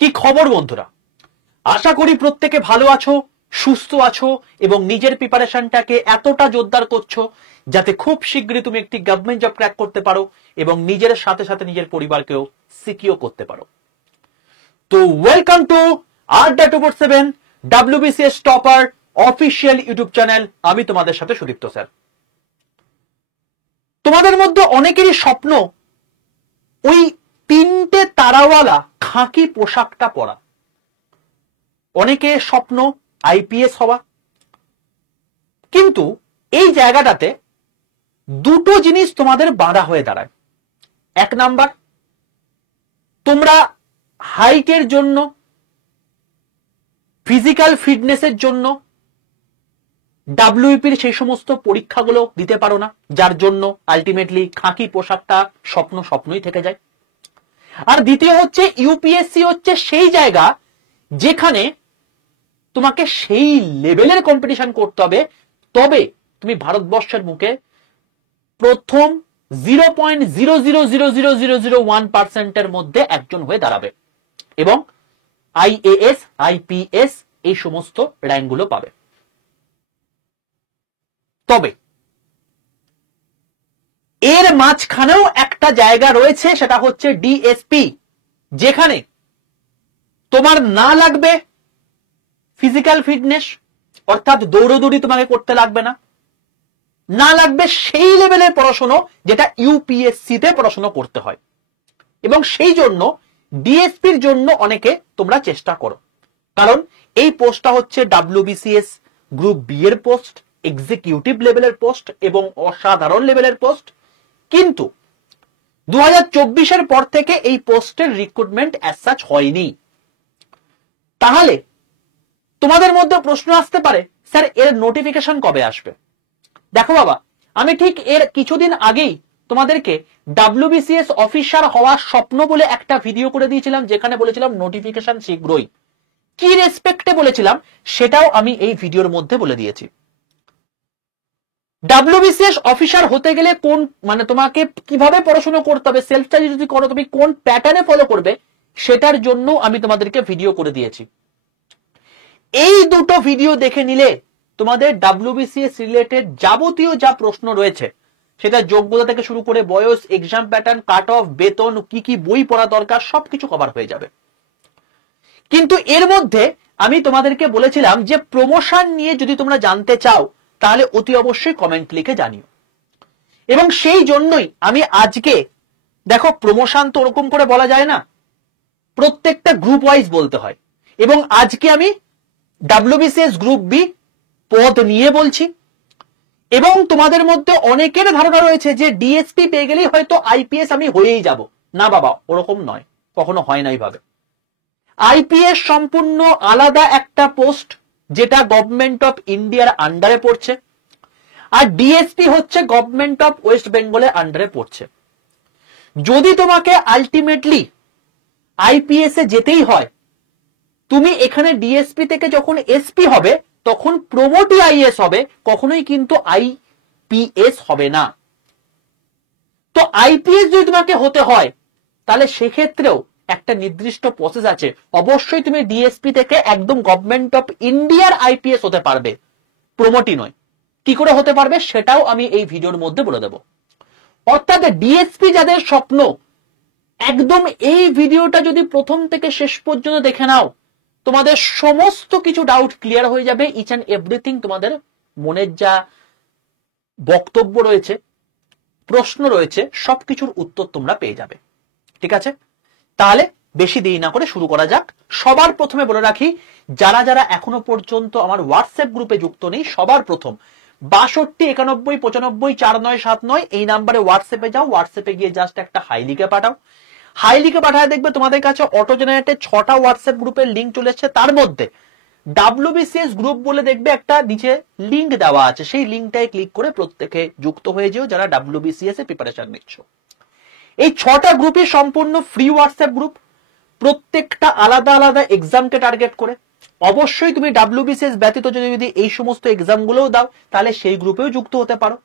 কি খবর বন্ধুরা, আশা করি প্রত্যেকে ভালো আছো, সুস্থ আছো এবং নিজের প্রিপারেশনটাকে এতটা জোরদার করছো যাতে খুব শীঘ্রই তুমি একটি গভর্নমেন্ট জব ক্র্যাক করতে পারো এবং নিজের সাথে সাথে নিজের পরিবারকেও সিকিউর করতে পারো। তো welcome to R.7 WBCS topper official YouTube channel. আমি তোমাদের সাথে সুদীপ্ত স্যার। তোমাদের মধ্যে অনেকেরই স্বপ্ন ওই তিনটে তারাওয়ালা খাকি পোশাকটা পরা। অনেকের স্বপ্ন আইপিএস হওয়া। কিন্তু এই জায়গাটাতে দুটো জিনিস তোমাদের বাধা হয়ে দাঁড়ায়। এক নাম্বার, তোমরা হাইটের জন্য, ফিজিক্যাল ফিটনেসের জন্য ডাব্লিউপির সেই সমস্ত পরীক্ষাগুলো দিতে পারো না, যার জন্য আলটিমেটলি খাকি পোশাকটা স্বপ্নই থেকে যায়। আর দ্বিতীয় হচ্ছে, ইউপিএসসি হচ্ছে সেই জায়গা যেখানে তোমাকে সেই লেভেলের কম্পিটিশন করতে হবে, তবে তুমি ভারতবর্ষের মুখে প্রথম 0.0000001% মধ্যে একজন হয়ে দাঁড়াবে এবং আইএএস আইপিএস এই সমস্ত র্যাঙ্কগুলো পাবে। তবে এর মাঝখানেও একটা জায়গা রয়েছে, সেটা হচ্ছে ডিএসপি, যেখানে তোমার না লাগবে ফিজিক্যাল ফিটনেস, অর্থাৎ দৌড়দৌড়ি তোমাকে করতে লাগবে না, না লাগবে সেই লেভেলের পড়াশোনা যেটা ইউপিএসসি তে পড়াশোনা করতে হয়। এবং সেই জন্য ডিএসপির জন্য অনেকে তোমরা চেষ্টা করো, কারণ এই পোস্টটা হচ্ছে ডাব্লিউবিসিএস গ্রুপ বি এর পোস্ট, এক্সিকিউটিভ লেভেলের পোস্ট এবং অসাধারণ লেভেলের পোস্ট। কিন্তু 2024-এর পর থেকে এই পোস্টের রিক্রুটমেন্ট অ্যাজ সাচ হয়নি। তাহলে তোমাদের মধ্যে প্রশ্ন আসতে পারে, স্যার এর নোটিফিকেশন কবে আসবে? দেখো বাবা, আমি ঠিক এর কিছুদিন আগেই তোমাদেরকে ডাব্লিউবিসিএস অফিসার হওয়ার স্বপ্ন বলে একটা ভিডিও করে দিয়েছিলাম, যেখানে বলেছিলাম নোটিফিকেশন শীঘ্রই। কি রেসপেক্টে বলেছিলাম সেটাও আমি এই ভিডিওর মধ্যে বলে দিয়েছি। ডাব্লিউবিসিএস অফিসার হতে গেলে কোন তোমাকে কিভাবে পড়াশোনা করতে হবে, সেলফ স্টাডি যদি করো তুমি কোন প্যাটার্নে ফলো করবে, সেটার জন্য আমি তোমাদেরকে ভিডিও করে দিয়েছি। এই দুটো ভিডিও দেখে নিলে তোমাদের ডাব্লিউবিসিএস রিলেটেড যাবতীয় যা প্রশ্ন রয়েছে, সেটা যোগ্যতা থেকে শুরু করে বয়স, এক্সাম প্যাটার্ন, কাট অফ, বেতন, কি কি বই পড়া দরকার, সবকিছু কভার হয়ে যাবে। কিন্তু এর মধ্যে আমি তোমাদেরকে বলেছিলাম যে প্রমোশন নিয়ে যদি তোমরা জানতে চাও তাহলে অতি অবশ্যই কমেন্ট লিখে জানিও। এবং সেই জন্যই আমি আজকে, দেখো প্রমোশন তো ওরকম করে বলা যায় না, প্রত্যেকটা গ্রুপ ওয়াইজ বলতে হয়। এবং আজকে আমি ডাব্লিউবিসিএস গ্রুপ বি পদ নিয়ে বলছি। এবং তোমাদের মধ্যে অনেকের ধারণা রয়েছে যে ডিএসপি পেয়ে গেলেই হয়তো আইপিএস আমি হয়েই যাব। না বাবা, ওরকম নয়, কখনো হয় না এইভাবে। আইপিএস সম্পূর্ণ আলাদা একটা পোস্ট, যেটা গভর্নমেন্ট অফ ইন্ডিয়ার আন্ডারে পড়ছে, আর ডিএসপি হচ্ছে গভর্নমেন্ট অফ ওয়েস্ট বেঙ্গলের আন্ডারে পড়ছে। যদি তোমাকে আলটিমেটলি আইপিএস এ যেতেই হয়, তুমি এখানে ডিএসপি থেকে যখন এসপি হবে তখন প্রমোটই আইএস হবে, কখনোই কিন্তু আইপিএস হবে না। তো আইপিএস যদি তোমাকে হতে হয় তাহলে সেক্ষেত্রেও একটা নির্দিষ্ট প্রসেস আছে। অবশ্যই তুমি ডিএসপি থেকে একদম গভর্নমেন্ট অফ ইন্ডিয়ার আইপিএস হতে পারবে, প্রমোটই নয়। কি করে হতে পারবে সেটাও আমি এই ভিডিওর মধ্যে বলে দেব। অর্থাৎ ডিএসপি যাদের স্বপ্ন, একদম এই ভিডিওটা যদি প্রথম থেকে শেষ পর্যন্ত দেখে নাও, তোমাদের সমস্ত কিছু ডাউট ক্লিয়ার হয়ে যাবে। ইচ অ্যান্ড এভরিথিং, তোমাদের মনের যা বক্তব্য রয়েছে, প্রশ্ন রয়েছে, সবকিছুর উত্তর তোমরা পেয়ে যাবে। ঠিক আছে, তাহলে বেশি দেরি না করে শুরু করা যাক। সবার প্রথমে বলে রাখি, যারা যারা এখনো পর্যন্ত আমার হোয়াটসঅ্যাপ গ্রুপে যুক্ত নেই, সবার প্রথম 6291954979 এই নাম্বারে হোয়াটসঅ্যাপে যাও। হোয়াটসঅ্যাপে গিয়ে জাস্ট একটা হাই লিখে পাঠাও। হাই লিখে পাঠায় দেখবে তোমাদের কাছে অটো জেনারেটেড 6টা হোয়াটসঅ্যাপ গ্রুপের লিঙ্ক চলে এসেছে। তার মধ্যে ডাব্লিউবিসিএস গ্রুপ বলে দেখবে একটা নিচে লিঙ্ক দেওয়া আছে, সেই লিঙ্কটায় ক্লিক করে প্রত্যেকে যুক্ত হয়ে যেও যারা ডাব্লিউবিসিএস এ প্রিপারেশন নিচ্ছ। এই 6টা গ্রুপই সম্পূর্ণ ফ্রি হোয়াটসঅ্যাপ গ্রুপ, প্রত্যেকটা আলাদা আলাদা এক্সামকে টার্গেট করে। অবশ্যই তুমি ডাব্লিউবিসিএস ব্যতীত যদি এই সমস্ত এক্সাম গুলোও দাও তাহলে সেই গ্রুপেও যুক্ত হতে পারো।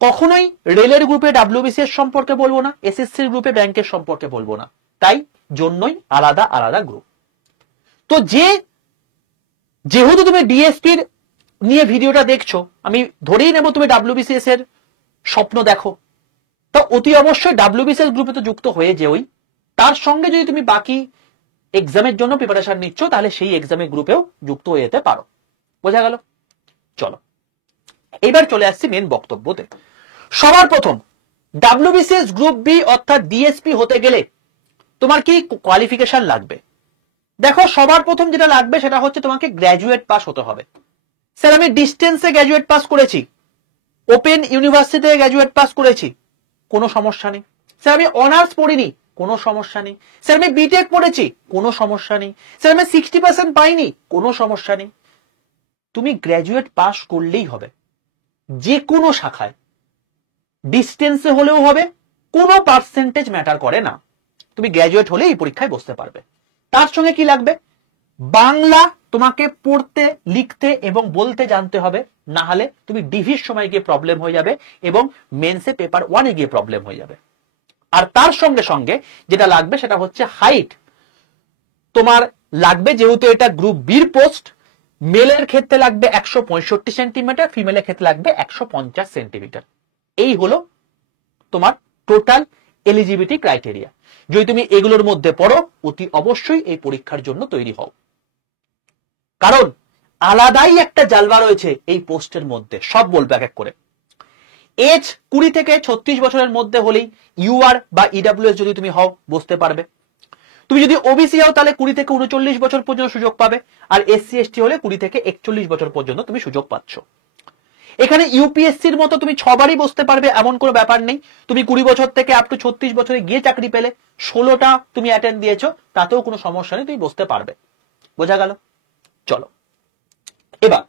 কখনোই রেলের গ্রুপে ডাব্লিউবিসিএস সম্পর্কে বলবো না, এসএসসির গ্রুপে ব্যাংকের সম্পর্কে বলবো না। তাই জন্যই আলাদা আলাদা গ্রুপ। তো যেহেতু তুমি ডিএসপির নিয়ে ভিডিওটা দেখছো, আমি ধরেই নেব তুমি ডাব্লিউবিসিএস এর স্বপ্ন দেখো, তো অতি অবশ্যই ডাব্লিউবিসিএস গ্রুপে তো যুক্ত হয়ে যেওই। তার সঙ্গে যদি তুমি বাকি এক্সামের জন্য প্রিপারেশন নিচ্ছ, তাহলে সেই এক্সামের গ্রুপেও যুক্ত হয়ে যেতে পারো। বোঝা গেল? চলো এবার চলে আসছি মেন বক্তব্যতে। সবার প্রথম ডাব্লিউবিসিএস গ্রুপ বি অর্থাৎ ডিএসপি হতে গেলে তোমার কি কোয়ালিফিকেশন লাগবে? দেখো, সবার প্রথম যেটা লাগবে সেটা হচ্ছে তোমাকে গ্র্যাজুয়েট পাস হতে হবে। স্যার আমি ডিস্টেন্সে গ্র্যাজুয়েট পাস করেছি, ওপেন ইউনিভার্সিটিতে গ্র্যাজুয়েট পাস করেছি, কোনো সমস্যা নেই। স্যার আমি অনার্স পড়িনি, কোনো সমস্যা নেই। স্যার আমি বিটেক পড়েছি, কোনো সমস্যা নেই। স্যার আমি 60% পাইনি, কোনো সমস্যা নেই। তুমি গ্র্যাজুয়েট পাস করলেই হবে, যে কোনো শাখায়, ডিস্টেন্সে হলেও হবে, কোনো পার্সেন্টেজ ম্যাটার করে না। তুমি গ্র্যাজুয়েট হলে এই পরীক্ষায় বসতে পারবে। তার সঙ্গে কি লাগবে? বাংলা তোমাকে পড়তে, লিখতে এবং বলতে জানতে হবে, না হলে তুমি ডিভির সময় গিয়ে প্রবলেম হয়ে যাবে এবং মেন্সে পেপার 1-এ গিয়ে প্রবলেম হয়ে যাবে। আর তার সঙ্গে সঙ্গে যেটা লাগবে সেটা হচ্ছে হাইট তোমার লাগবে, যেহেতু এটা গ্রুপ বির পোস্ট। মেলের ক্ষেত্রে লাগবে 165 সেন্টিমিটার, ফিমেলের ক্ষেত্রে লাগবে 150 সেন্টিমিটার। এই হলো তোমার টোটাল এলিজিবিলিটি ক্রাইটেরিয়া। যদি তুমি এগুলোর মধ্যে পড়ো, অতি অবশ্যই এই পরীক্ষার জন্য তৈরি হও, কারণ আলাদাই একটা জালবা রয়েছে এই পোস্টের মধ্যে। সব বলবো এক এক করে। এজ 20 থেকে 36 বছরের মধ্যে হলেই ইউআর বা ইডব্লিউএস যদি তুমি হও, বসতে পারবে। তুমি যদি ওবিসি হও তাহলে 20 থেকে 39 বছর পর্যন্ত সুযোগ পাবে, আর এসসি এসটি হলে 20 থেকে 41 বছর পর্যন্ত তুমি সুযোগ পাচ্ছ। এখানে ইউপিএসসির মতো তুমি 6 বারই বসতে পারবে এমন কোনো ব্যাপার নেই। তুমি 20 বছর থেকে আপ টু 36 বছরে গিয়ে চাকরি পেলে, 16টা তুমি অ্যাটেন্ড দিয়েছো, তাতেও কোনো সমস্যা নেই, তুমি বসতে পারবে। বোঝা গেল? চলো এবার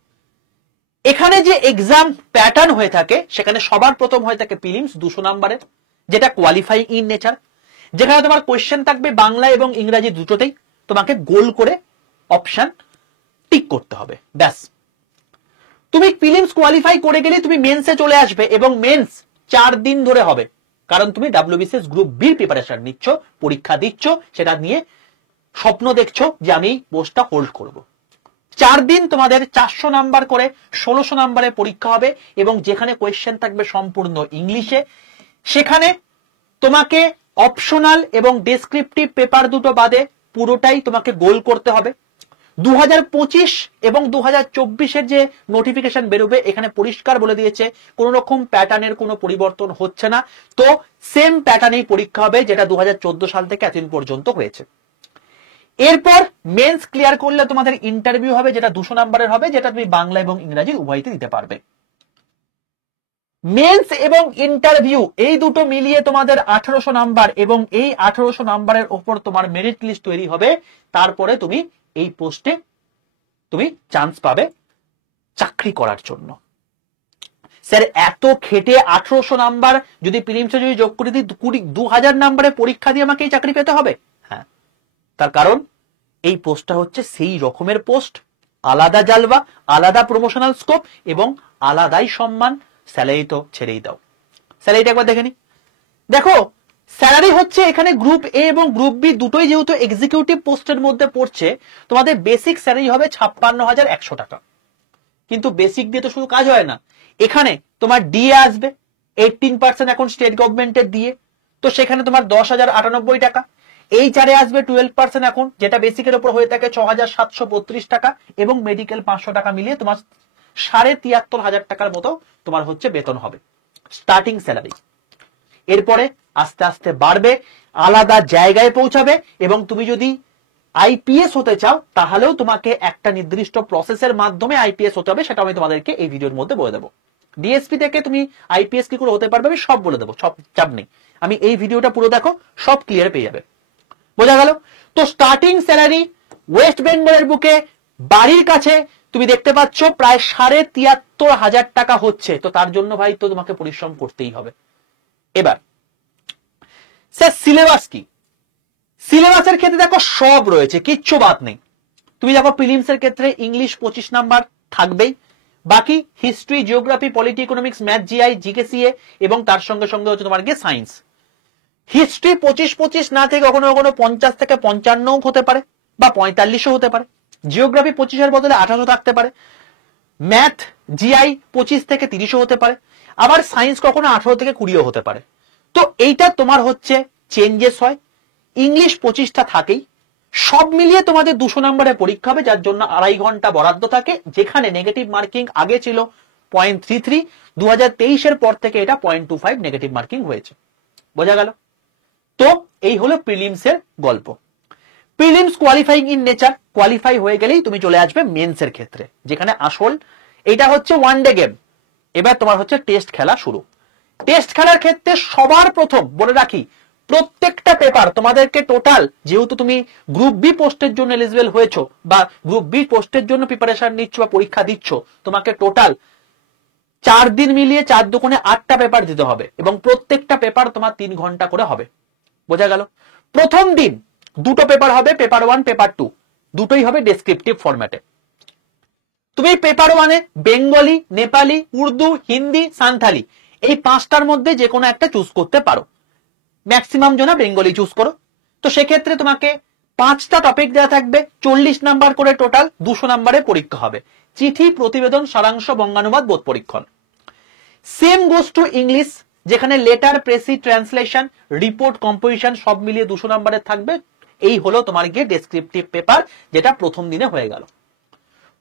এখানে যে এক্সাম প্যাটার্ন হয়ে থাকে, সেখানে সবার প্রথম হয়ে থাকে প্রিলিমস 200 নাম্বারের, যেটা কোয়ালিফাইং ইন নেচার, যেখানে তোমার কোয়েশ্চেন থাকবে বাংলা এবং ইংরেজি দুটোতেই। তোমাকে গোল করে অপশন টিক করতে হবে, ব্যাস। তুমি প্রিলিমস কোয়ালিফাই করে গেলে তুমি মেন্সে চলে আসবে, এবং মেন্স 4 দিন ধরে হবে, কারণ তুমি ডাব্লিউবিসিএস গ্রুপ বির প্রিপারেশন নিচ্ছ, পরীক্ষা দিচ্ছ, সেটা নিয়ে স্বপ্ন দেখছো যে আমি পোস্টটা হোল্ড করব। 4 দিন তোমাদের 400 নাম্বার করে 1600 নাম্বারের পরীক্ষা হবে, এবং যেখানে কোয়েশ্চেন থাকবে সম্পূর্ণ ইংলিশে, সেখানে তোমাকে অপশনাল এবং ডেসক্রিপটিভ পেপার দুটো বাদে পুরোটাই তোমাকে গোল করতে হবে। 2025 এবং 2024-এর যে নোটিফিকেশন বেরোবে, এখানে পরিষ্কার বলে দিয়েছে কোন রকম প্যাটার্নের কোনো পরিবর্তন হচ্ছে না। তো সেম প্যাটার্নেই পরীক্ষা হবে, যেটা 2014 সাল থেকে এতদিন পর্যন্ত হয়েছে। এরপর মেন্স ক্লিয়ার করলে তোমাদের ইন্টারভিউ হবে, যেটা 200 নাম্বারের হবে, যেটা তুমি বাংলা এবং ইংরেজি উভয়তে দিতে পারবে। মেন্স এবং ইন্টারভিউ এই দুটো মিলিয়ে তোমাদের 1800 নাম্বার, এবং এই 1800 নাম্বারের উপর তোমার মেরিট লিস্ট তৈরি হবে। তারপরে তুমি এই পোস্টে তুমি চান্স পাবে চাকরি করার জন্য। স্যার এত খেটে 1800 নাম্বার যদি প্রিলিমসে যদি যোগ করে দিই, 2000 নাম্বারে পরীক্ষা দিয়ে আমাকে এই চাকরি পেতে হবে? হ্যাঁ, তার কারণ এই পোস্টটা হচ্ছে সেই রকমের পোস্ট, আলাদা জালবা, আলাদা প্রমোশনাল স্কোপ এবং আলাদাই সম্মান। স্যালারি তো ছেড়েই দাও, স্যালারিটা একবার দেখে নি। দেখো, স্যালারি হচ্ছে এখানে গ্রুপ এ এবং গ্রুপ বি দুটোই যেহেতু এক্সিকিউটিভ পোস্টের মধ্যে পড়ছে, তোমাদের বেসিক স্যালারি হবে 56,100 টাকা। কিন্তু বেসিক দিয়ে তো শুধু কাজ হয় না, এখানে তোমার ডিএ আসবে 18% এখন স্টেট গভর্নমেন্টের দিয়ে, তো সেখানে তোমার 10,098 টাকা। এইচআরে আসবে 12% এখন, যেটা বেসিকের উপর হয়ে থাকে 6,732 টাকা, এবং মেডিকেল 500 টাকা মিলিয়ে তোমার 73,500 টাকার মতো তোমার হচ্ছে বেতন হবে স্টার্টিং স্যালারি। এরপরে আস্তে আস্তে বাড়বে, আলাদা জায়গায় পৌঁছাবে, এবং তুমি যদি আইপিএস হতে চাও তাহলেও তোমাকে একটা নির্দিষ্ট প্রসেসের মাধ্যমে আইপিএস হতে হবে, সেটা আমি তোমাদেরকে এই ভিডিওর মধ্যে বলে দেবো। ডিএসপি থেকে তুমি আইপিএস কি করে হতে পারবে আমি সব বলে দেবো, সব চাপ নেই। আমি এই ভিডিওটা পুরো দেখো, সব ক্লিয়ার পেয়ে যাবে। বোঝা গেল? তো স্টার্টিং স্যালারি ওয়েস্ট বেঙ্গলের বুকে বাড়ির কাছে তুমি দেখতে পাচ্ছ প্রায় 73,500 টাকা হচ্ছে। তো তার জন্য ভাই তো তোমাকে পরিশ্রম করতেই হবে। এবার স্যার সিলেবাস কি? সিলেবাসের ক্ষেত্রে দেখো সব রয়েছে, কিচ্ছু বাদ নেই। তুমি দেখো প্রিলিমসের ক্ষেত্রে ইংলিশ 25 নাম্বার থাকবেই, বাকি history, geography, polity, economics, math, GI, GKCA এবং তার সঙ্গে সঙ্গে হচ্ছে তোমার গিয়ে সায়েন্স। হিস্ট্রি 25-25 না থেকে কখনো কখনো 50 থেকে 55 হতে পারে বা 45 হতে পারে। জিওগ্রাফি 25-এর বদলে 28 থাকতে পারে। ম্যাথ জিআই 25 থেকে 30 হতে পারে। আবার সায়েন্স কখনো 18 থেকে 20 হতে পারে। তো এইটা তোমার হচ্ছে চেঞ্জেস হয়। ইংলিশ 25টা থাকেই। সব মিলিয়ে তোমাদের 200 নম্বরের পরীক্ষা হবে, যার জন্য 2.5 ঘন্টা বরাদ্দ থাকে, যেখানে নেগেটিভ মার্কিং আগে ছিল 0.33, 2023-এর পর থেকে এটা 0.25 নেগেটিভ মার্কিং হয়েছে। বোঝা গেল? তো এই হলো প্রিলিমসের গল্প। Prelims qualifying in nature, qualify হয়ে গেলেই তুমি চলে আসবে মেন্সের ক্ষেত্রে, যেখানে আসল এটা হচ্ছে ওয়ান ডে গেম। এবার তোমার হচ্ছে টেস্ট খেলা শুরু। টেস্ট খেলার ক্ষেত্রে সবার প্রথম বলে রাখি, প্রত্যেকটা পেপার তোমাদেরকে টোটাল, যেহেতু তুমি গ্রুপ বি পোস্টের জন্য এলিজিবল হয়েছো বা গ্রুপ বি পোস্টের জন্য প্রিপারেশন নিচ্ছ বা পরীক্ষা দিচ্ছ, তোমাকে টোটাল 4 দিন মিলিয়ে 4 দুগুণে 8টা পেপার দিতে হবে এবং প্রত্যেকটা পেপার তোমার 3 ঘন্টা করে হবে। বোঝা গেল? প্রথম দিন দুটো পেপার হবে, পেপার 1 পেপার 2, দুটোই হবে ডেসক্রিপটিভ ফরম্যাটে। তুমি পেপার 1-এ বেঙ্গলি, নেপালি, উর্দু, হিন্দি, সান্থালি এই 5টার মধ্যে যে কোনো একটা চুজ করতে পারো। ম্যাক্সিমাম জনা বেঙ্গলি চুজ করো। তো সেক্ষেত্রে তোমাকে 5টা টপিক দেওয়া থাকবে, 40 নাম্বার করে টোটাল, 200 নাম্বারের পরীক্ষা হবে। চিঠি, প্রতিবেদন, সারাংশ, বঙ্গানুবাদ, বোধ পরীক্ষণ। সেম গোস টু ইংলিশ, যেখানে letter, precis, translation, report, composition সব মিলিয়ে 200 নাম্বারের থাকবে। এই হলো তোমার গিয়ে ডেসক্রিপটিভ পেপার, যেটা প্রথম দিনে হয়ে গেল।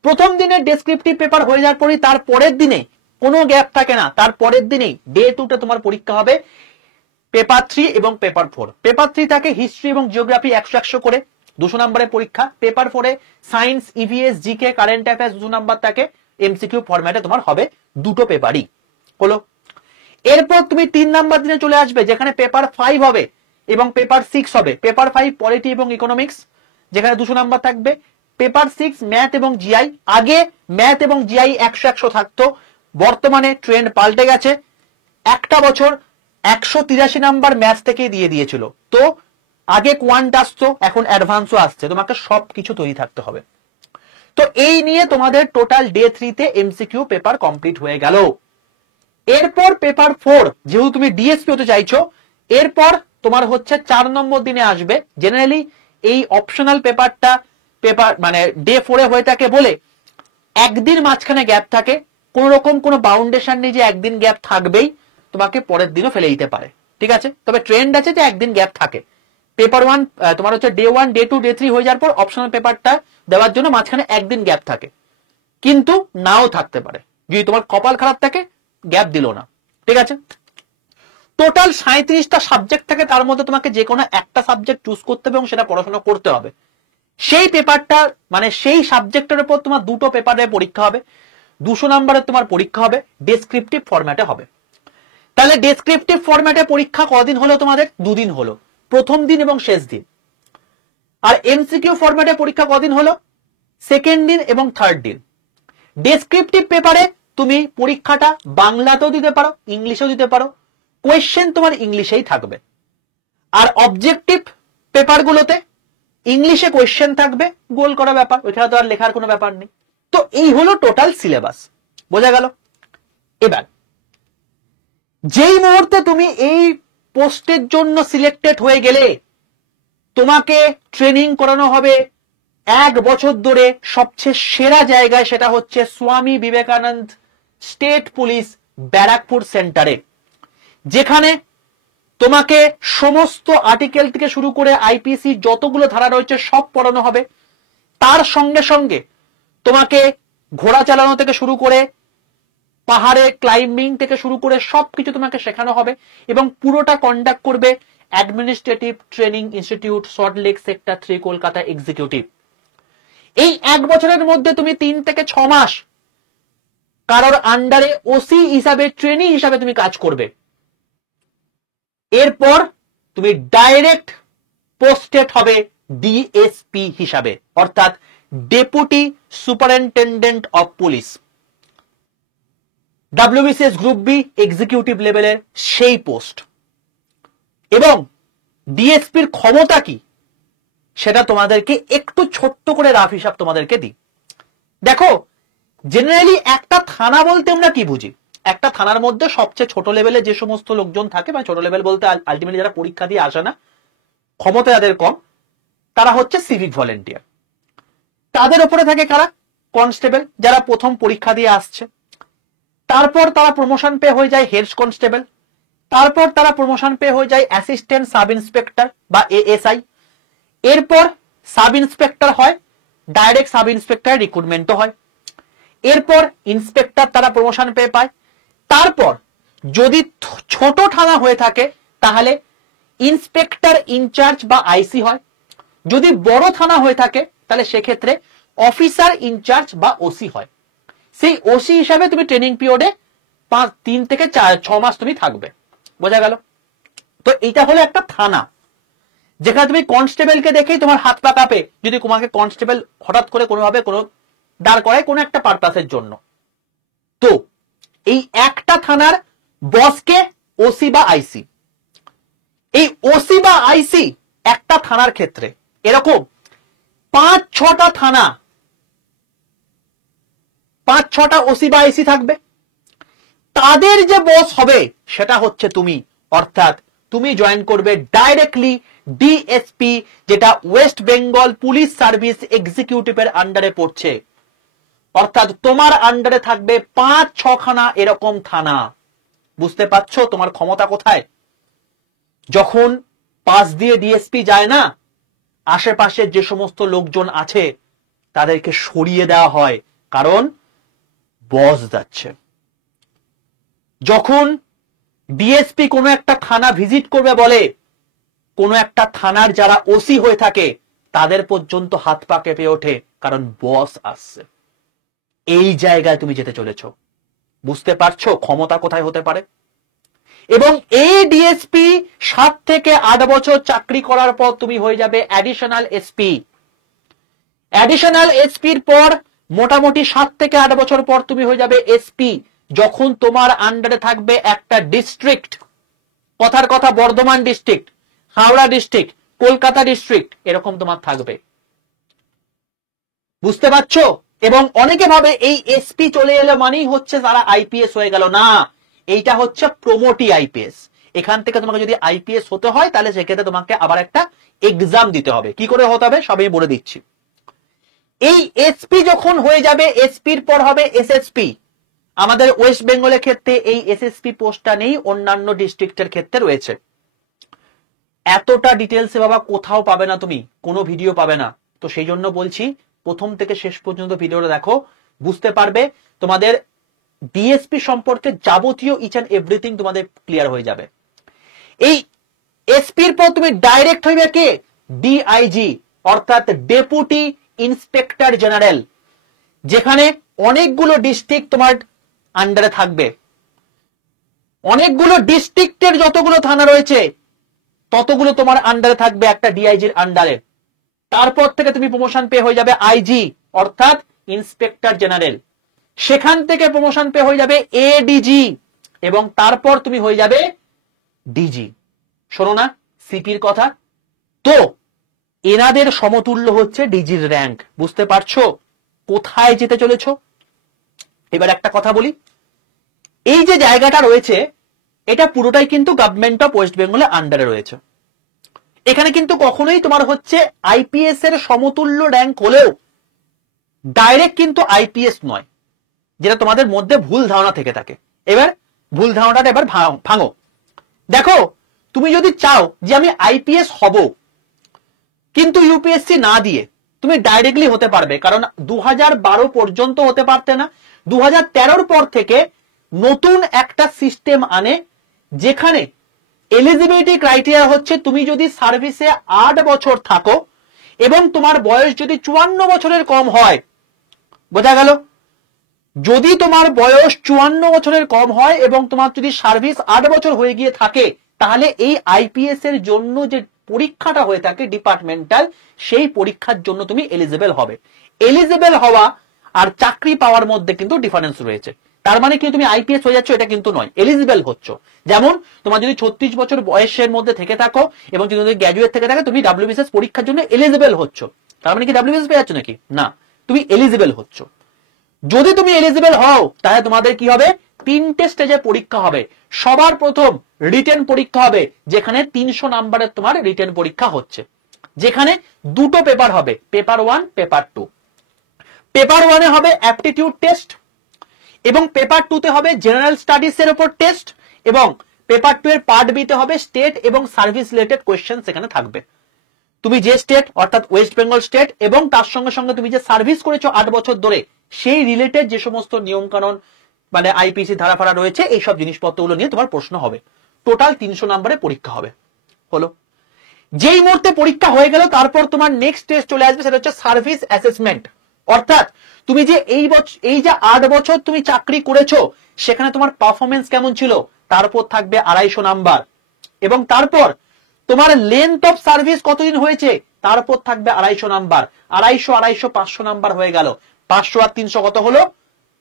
প্রথম দিনের ডেসক্রিপটিভ পেপার হয়ে যাওয়ার পরে তার পরের দিনে কোনো গ্যাপ থাকে না, তার পরের দিনেই ডে 2তে তোমার পরীক্ষা হবে পেপার 3 এবং পেপার 4। পেপার 3 থাকে হিস্ট্রি এবং জিওগ্রাফি 100 করে, 200 নম্বরের পরীক্ষা। পেপার 4-এ science, EVS, GK, current affairs 200 number থাকে। এমসিকিউ ফরম্যাটে তোমার হবে দুটো পেপারই হলো। এরপর তুমি 3 নাম্বার দিনে চলে আসবে, যেখানে পেপার 5 হবে এবং পেপার 6 হবে। পেপার 5 পলিটি এবং ইকোনমিক্স, যেখানে 200 নাম্বার থাকবে। পেপার 6 ম্যাথ এবং জিআই। আগে ম্যাথ এবং জিআই 100 থাকতো, বর্তমানে ট্রেন্ড পাল্টে গেছে। একটা বছর 183 নাম্বার ম্যাথ থেকে দিয়ে দিয়েছিল। তো আগে কোয়ান্ট আসতো, এখন অ্যাডভান্সও আসছে, তোমাকে সবকিছু তৈরি থাকতে হবে। তো এই নিয়ে তোমাদের টোটাল ডে 3-তে এমসিকিউ পেপার কমপ্লিট হয়ে গেল। এরপর পেপার 4, যেহেতু তুমি ডিএসপি হতে চাইছো, এরপর তোমার হচ্ছে 4 নম্বর দিনে আসবে। জেনারেলি এই অপশনাল পেপারটা মানে ডে 4-এ হয়ে থাকে বলে একদিন মাঝখানে গ্যাপ থাকে। কোন রকম কোনো বাউন্ডেশন নেই যে একদিন গ্যাপ থাকবেই, তোমাকে পরের দিনও ফেলে দিতে পারে, ঠিক আছে? তবে ট্রেন্ড আছে যে একদিন গ্যাপ থাকে। পেপার 1 তোমার হচ্ছে ডে 1, ডে 2, ডে 3 হয়ে যাওয়ার পর অপশনাল পেপারটা দেওয়ার জন্য মাঝখানে একদিন গ্যাপ থাকে, কিন্তু নাও থাকতে পারে। যদি তোমার কপাল খারাপ থাকে, গ্যাপ দিল না, ঠিক আছে? টোটাল 37টা সাবজেক্ট থাকে, তার মধ্যে তোমাকে যে কোনো একটা সাবজেক্ট চুজ করতে হবে এবং সেটা পড়াশোনা করতে হবে। সেই পেপারটা মানে সেই সাবজেক্টের উপর তোমার দুটো পেপারে পরীক্ষা হবে, 200 নাম্বারের তোমার পরীক্ষা হবে, ডেসক্রিপটিভ ফরম্যাটে হবে। তাহলে ডেসক্রিপটিভ ফরম্যাটে পরীক্ষা কদিন হলো তোমাদের? 2 দিন হলো, প্রথম দিন এবং শেষ দিন। আর এমসিকিউ ফরম্যাটে পরীক্ষা কদিন হলো? সেকেন্ড দিন এবং থার্ড দিন। ডেসক্রিপটিভ পেপারে তুমি পরীক্ষাটা বাংলাতেও দিতে পারো, ইংলিশেও দিতে পারো, কোয়েশ্চেন তোমার ইংলিশেই থাকবে। আর অবজেক্টিভ পেপারগুলোতে ইংলিশে কোয়েশ্চেন থাকবে, গোল করা ব্যাপার, ওইখানে তো আর লেখার কোনো ব্যাপার নেই। তো এই হলো টোটাল সিলেবাস। বোঝা গেল? এবার যেই মুহূর্তে তুমি এই পোস্টের জন্য সিলেক্টেড হয়ে গেলে, তোমাকে ট্রেনিং করানো হবে 1 বছর ধরে সবচেয়ে সেরা জায়গায়, সেটা হচ্ছে স্বামী বিবেকানন্দ স্টেট পুলিশ ব্যারাকপুর সেন্টারে, যেখানে তোমাকে সমস্ত আর্টিকেল থেকে শুরু করে আইপিসি যতগুলো ধারা রয়েছে সব পড়ানো হবে। তার সঙ্গে সঙ্গে তোমাকে ঘোড়া চালানো থেকে শুরু করে পাহাড়ে ক্লাইম্বিং থেকে শুরু করে সবকিছু তোমাকে শেখানো হবে এবং পুরোটা কন্ডাক্ট করবে administrative training institute, Salt Lake sector 3, Kolkata executive. এই 1 বছরের মধ্যে তুমি 3 থেকে 6 মাস কারোর আন্ডারে ওসি হিসাবে, ট্রেনিং হিসাবে তুমি কাজ করবে। এরপর তুমি ডাইরেক্ট পোস্টেড হবে ডিএসপি হিসাবে, অর্থাৎ deputy superintendent of police, WBCS group B executive লেভেলের সেই পোস্ট। এবং ডিএসপির ক্ষমতা কি সেটা তোমাদেরকে একটু ছোট্ট করে রাফ হিসাব তোমাদেরকে দিই। দেখো, জেনারেলি একটা থানা বলতে আমরা কি বুঝি? একটা থানার মধ্যে সবচেয়ে ছোট লেভেলে যে সমস্ত লোকজন থাকে, মানে ছোট লেভেল বলতে আলটিমেটলি যারা পরীক্ষা দিয়ে আসে না, ক্ষমতা যাদের কম, তারা হচ্ছে সিভিক ভলেন্টিয়ার। তাদের উপরে থাকে কারা? কনস্টেবল, যারা প্রথম পরীক্ষা দিয়ে আসছে। তারপর তারা প্রমোশন পেয়ে হয়ে যায় হেড কনস্টেবল, তারপর তারা প্রমোশন পেয়ে হয়ে যায় অ্যাসিস্ট্যান্ট সাব ইন্সপেক্টর বা এএসআই। এরপর সাব ইন্সপেক্টর হয়, ডাইরেক্ট সাব ইন্সপেক্টর রিক্রুটমেন্টও হয়। এরপর ইন্সপেক্টর তারা প্রমোশন পেয়ে পায়। তারপর যদি ছোট থানা হয়ে থাকে তাহলে ইন্সপেক্টর ইনচার্জ বা আইসি হয়। যদি বড় থানা হয়ে থাকে তাহলে সেক্ষেত্রে অফিসার ইনচার্জ বা ওসি হয়। সেই ওসি হিসাবে তুমি ট্রেনিং পিরিয়ডে 3 থেকে 6 মাস তুমি থাকবে। বোঝা গেল? তো এটা হলো একটা থানা, যেখানে তুমি কনস্টেবলকে দেখেই তোমার হাত পা কাঁপে যদি তোমাকে কনস্টেবল হঠাৎ করে কোনোভাবে কোনো দাঁড় করায় কোনো একটা পারপাসের জন্য। তো এই একটা থানার বসকে ওসি বা আইসি। এই ওসি বা আইসি একটা থানার ক্ষেত্রে এরকম 5-6টা থানা, 5-6টা ওসি বা আইসি থাকবে। তাদের যে বস হবে সেটা হচ্ছে তুমি, অর্থাৎ তুমি জয়েন করবে ডাইরেক্টলি ডিএসপি, যেটা ওয়েস্ট বেঙ্গল পুলিশ সার্ভিস এক্সিকিউটিভের আন্ডারে পড়ছে। অর্থাৎ তোমার আন্ডারে থাকবে 5-6খানা এরকম থানা। বুঝতে পারছো তোমার ক্ষমতা কোথায়? যখন পাশ দিয়ে ডিএসপি যায় না, আশেপাশে যে সমস্ত লোকজন আছে তাদেরকে সরিয়ে দেওয়া হয়, কারণ বস যাচ্ছে। যখন ডিএসপি কোনো একটা থানা ভিজিট করবে বলে, কোনো একটা থানার যারা ওসি হয়ে থাকে তাদের পর্যন্ত হাত পা কেঁপে ওঠে, কারণ বস আসছে। এই জায়গায় তুমি যেতে চলেছ। বুঝতে পারছো ক্ষমতা কোথায় হতে পারে? এবং এই ডিএসপি 7 থেকে 8 বছর চাকরি করার পর তুমি হয়ে যাবে অ্যাডিশনাল এসপি। অ্যাডিশনাল এসপির পর মোটামুটি 7 থেকে 8 বছর পর তুমি হয়ে যাবে এসপি, যখন তোমার আন্ডারে থাকবে একটা ডিস্ট্রিক্ট। কথার কথা Bardhaman district, Howrah district, Kolkata district, এরকম তোমার থাকবে। বুঝতে পারছো? এবং অনেকে ভাবে এই এসপি চলে এলো মানেই হচ্ছে তারা আইপিএস হয়ে গেল। না, এইটা হচ্ছে প্রমোটি আইপিএস। এখান থেকে তোমাকে যদি আইপিএস হতে হয় তাহলে সেক্ষেত্রে তোমাকে আবার একটা এক্সাম দিতে হবে। কি করে হতে হবে সবই বলে দিচ্ছি। এই এসপি যখন হয়ে যাবে, এসপির পর হবে এসএসপি। আমাদের ওয়েস্ট বেঙ্গলের ক্ষেত্রে এই এসএসপি পোস্টটা নেই, অন্যান্য ডিস্ট্রিক্টের ক্ষেত্রে রয়েছে। এতটা ডিটেলসে বাবা কোথাও পাবে না, তুমি কোনো ভিডিও পাবে না। তো সেই জন্য বলছি প্রথম থেকে শেষ পর্যন্ত ভিডিওটা দেখো, বুঝতে পারবে তোমাদের ডিএসপি সম্পর্কে যাবতীয় ইচ এন্ড এভরিথিং তোমাদের ক্লিয়ার হয়ে যাবে। এই এসপির পর তুমি ডাইরেক্ট হইবে কে? ডিআইজি, অর্থাৎ ডেপুটি ইন্সপেক্টর জেনারেল, যেখানে অনেকগুলো ডিস্ট্রিক্ট তোমার আন্ডারে থাকবে। অনেকগুলো ডিস্ট্রিক্টের যতগুলো থানা রয়েছে ততগুলো তোমার আন্ডারে থাকবে একটা ডিআইজির আন্ডারে। তারপর থেকে তুমি প্রমোশন পেয়ে হয়ে যাবে আইজি, অর্থাৎ ইন্সপেক্টর জেনারেল। সেখান থেকে প্রমোশন পেয়ে হয়ে যাবে এডিজি, এবং তারপর তুমি হয়ে যাবে ডিজি। শোনো না সিপির কথা। তো এনাদের সমতুল্য হচ্ছে ডিজির র্যাঙ্ক। বুঝতে পারছো কোথায় যেতে চলেছ? এবার একটা কথা বলি, এই যে জায়গাটা রয়েছে এটা পুরোটাই কিন্তু গভর্নমেন্ট অফ ওয়েস্ট বেঙ্গলের আন্ডারে রয়েছে। এখানে কিন্তু কখনোই তোমার হচ্ছে আইপিএস এর সমতুল্য র্যাঙ্ক হলেও ডাইরেক্ট কিন্তু আইপিএস নয়, যেটা তোমাদের মধ্যে ভুল ধারণা থেকে থাকে। এবার ভুল ধারণাটা এবার ভাঙো। দেখো, তুমি যদি চাও যে আমি আইপিএস হব কিন্তু ইউপিএসসি না দিয়ে, তুমি ডাইরেক্টলি হতে পারবে। কারণ 2012 পর্যন্ত হতে পারতে না, 2013 পর থেকে নতুন একটা সিস্টেম আনে, যেখানে এলিজিবিলিটি ক্রাইটেরিয়া হচ্ছে তুমি যদি সার্ভিসে 8 বছর থাকো এবং তোমার বয়স যদি 54 বছরের কম হয়। বোঝা গেল? যদি তোমার বয়স 54 বছরের কম হয় এবং তোমার যদি সার্ভিস 8 বছর হয়ে গিয়ে থাকে, তাহলে এই আইপিএস এর জন্য যে পরীক্ষাটা হয়ে থাকে ডিপার্টমেন্টাল, সেই পরীক্ষার জন্য তুমি এলিজিবল হবে। এলিজিবল হওয়া আর চাকরি পাওয়ার মধ্যে কিন্তু ডিফারেন্স রয়েছে। তার মানে কি তুমি আইপিএস হয়ে যাচ্ছ এটা কিন্তু নয়, এলিজিবল হচ্ছ। যেমন তোমার যদি 36 বছর বয়সের মধ্যে থেকে থাকো এবং যদি গ্র্যাজুয়েট থেকে থাকে, তুমি ডাব্লিউবিসিএস পরীক্ষার জন্য এলিজিবল হচ্ছ। তার মানে কি ডাব্লিউবিসিএস পেয়ে যাচ্ছ নাকি? না, তুমি এলিজিবল হচ্ছ। যদি তুমি এলিজিবল হও তাহলে তোমাদের কি হবে, 3টে স্টেজে পরীক্ষা হবে। সবার প্রথম রিটেন পরীক্ষা হবে, যেখানে 300 নাম্বারের তোমার রিটেন পরীক্ষা হচ্ছে, যেখানে দুটো পেপার হবে, পেপার 1 পেপার 2। পেপার 1-এ হবে অ্যাপটিটিউড টেস্ট এবং পেপার 2-তে হবে জেনারেল স্টাডিজ এর উপর টেস্ট, এবং পেপার 2 এর পার্ট বি তে হবে স্টেট এবং সার্ভিস রিলেটেড কোয়েশ্চেন সেখানে থাকবে। তুমি যে স্টেট অর্থাৎ ওয়েস্ট বেঙ্গল স্টেট এবং তার সঙ্গে সঙ্গে তুমি যে সার্ভিস করেছো 8 বছর ধরে সেই রিলেটেড যে সমস্ত নিয়ম কানুন মানে আইপিসি ধারা ফারা রয়েছে এইসব জিনিসপত্রগুলো নিয়ে তোমার প্রশ্ন হবে। টোটাল 300 নম্বরের পরীক্ষা হবে। হলো, যেই মুহূর্তে পরীক্ষা হয়ে গেল তারপর তোমার নেক্সট টেস্ট চলে আসবে, সেটা হচ্ছে সার্ভিস অ্যাসেসমেন্ট। অর্থাৎ তুমি যে এই যে 8 বছর তুমি চাকরি করেছো সেখানে তোমার পারফরমেন্স কেমন ছিল তার উপর থাকবে 250 নাম্বার, এবং তারপর তোমার লেন্থ অফ সার্ভিস কতদিন হয়েছে তার উপর থাকবে 250 নাম্বার। 250 500 নাম্বার হয়ে গেল, 500 আর 300 কত হলো,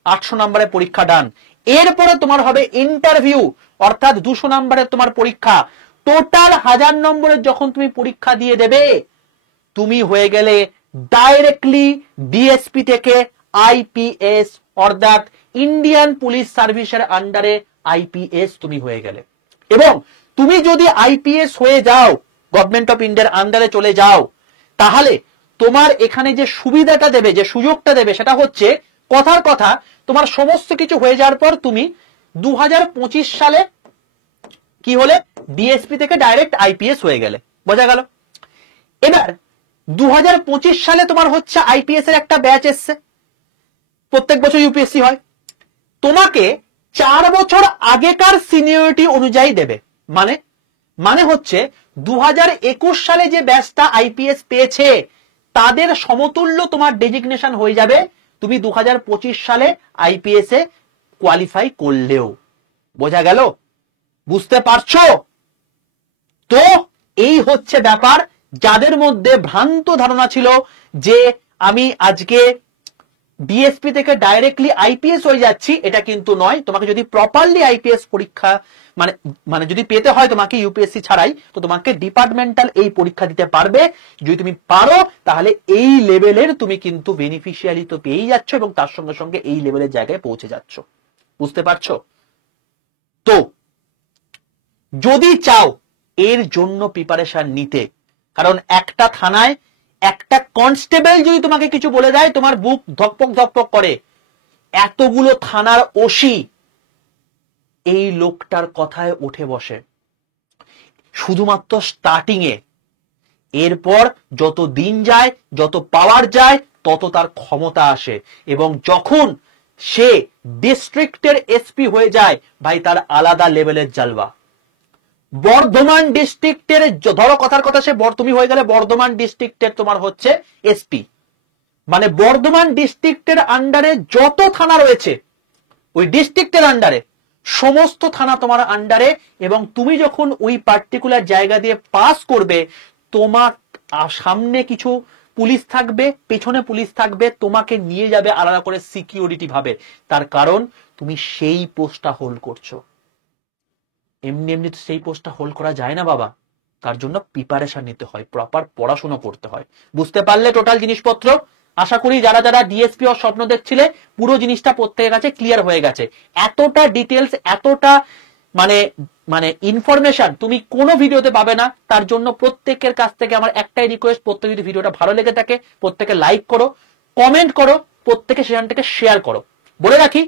800 নাম্বারের পরীক্ষা ডান। এরপরে তোমার হবে ইন্টারভিউ, অর্থাৎ 200 নাম্বারের তোমার পরীক্ষা। টোটাল 1000 নম্বরের যখন তুমি পরীক্ষা দিয়ে দেবে, তুমি হয়ে গেলে ডাইরেক্টলি ডিএসপি থেকে আইপিএস, অর্থাৎ ইন্ডিয়ান পুলিশ সার্ভিসের আন্ডারে আইপিএস তুমি হয়ে গেলে। এবং তুমি যদি আইপিএস হয়ে যাও, গভর্নমেন্ট অফ ইন্ডিয়ার আন্ডারে চলে যাও, তাহলে তোমার এখানে যে সুবিধাটা দেবে, যে সুযোগটা দেবে, সেটা হচ্ছে কথার কথা তোমার সমস্ত কিছু হয়ে যাওয়ার পর তুমি 2025 সালে কি হলে, ডিএসপি থেকে ডাইরেক্ট আইপিএস হয়ে গেলে। বোঝা গেল? এবার 2025 সালে তোমার হচ্ছে আইপিএস এর একটা ব্যাচ এসছে, প্রত্যেক বছর ইউপিএসসি হয়, তোমাকে 4 বছর আগেকার সিনিয়রিটি অনুযায়ী দেবে। মানে হচ্ছে 2021 সালে যে ব্যাচটা আইপিএস পেয়েছে তাদের সমতুল্য তোমার ডেজিগনেশন হয়ে যাবে তুমি 2025 সালে আইপিএস এ কোয়ালিফাই করলেও। বোঝা গেল? বুঝতে পারছো? তো এই হচ্ছে ব্যাপার। যাদের মধ্যে ভ্রান্ত ধারণা ছিল যে আমি আজকে ডিএসপি থেকে ডাইরেক্টলি আইপিএস হয়ে যাচ্ছি, এটা কিন্তু নয়। তোমাকে যদি প্রপারলি আইপিএস পরীক্ষা মানে যদি পেতে হয় তোমাকে ইউপিএসসি ছাড়াই, তো তোমাকে ডিপার্টমেন্টাল এই পরীক্ষা দিতে পারবে। যদি তুমি পারো তাহলে এই লেভেলের তুমি কিন্তু বেনিফিশিয়ারি তো পেয়েই যাচ্ছ এবং তার সঙ্গে সঙ্গে এই লেভেলের জায়গায় পৌঁছে যাচ্ছ। বুঝতে পারছো? তো যদি চাও এর জন্য প্রিপারেশন নিতে, কারণ একটা থানায় একটা কনস্টেবল যদি তোমাকে কিছু বলে দেয় তোমার বুক ধকপক ধকপক করে। এতগুলো থানার ওসি এই লোকটার কথায় উঠে বসে শুধুমাত্র স্টার্টিং এ। এরপর যত দিন যায়, যত পাওয়ার যায়, তত তার ক্ষমতা আসে, এবং যখন সে ডিস্ট্রিক্টের এসপি হয়ে যায়, ভাই তার আলাদা লেভেলের জালবা। বর্ধমান ডিস্ট্রিক্টের ধরো কথার কথা সে তুমি হয়ে গেলে বর্ধমান ডিস্ট্রিক্টের তোমার হচ্ছে এসপি, মানে বর্ধমান ডিস্ট্রিক্টের আন্ডারে যত থানা রয়েছে ওই ডিস্ট্রিক্টের আন্ডারে সমস্ত থানা তোমার আন্ডারে, এবং তুমি যখন ওই পার্টিকুলার জায়গা দিয়ে পাস করবে তোমার সামনে কিছু পুলিশ থাকবে, পেছনে পুলিশ থাকবে, তোমাকে নিয়ে যাবে আলাদা করে সিকিউরিটি ভাবে। তার কারণ তুমি সেই পোস্টটা হোল্ড করছো। এমনি এমনি তো সেই পোস্টটা হোল্ড করা যায় না বাবা, তার জন্য প্রিপারেশন নিতে হয়, প্রপার পড়াশোনা করতে হয়। বুঝতে পারলে টোটাল জিনিসপত্র? আশা করি যারা যারা ডিএসপি হওয়ার স্বপ্ন দেখছিলে পুরো জিনিসটা প্রত্যেকের কাছে ক্লিয়ার হয়ে গেছে। এতটা ডিটেলস, এতটা মানে ইনফরমেশন তুমি কোনো ভিডিওতে পাবে না। তার জন্য প্রত্যেকের কাছ থেকে আমার একটাই রিকোয়েস্ট, প্রত্যেক যদি ভিডিওটা ভালো লেগে থাকে প্রত্যেকে লাইক করো, কমেন্ট করো, প্রত্যেকে সেখানটাকে শেয়ার করো। বলে রাখি,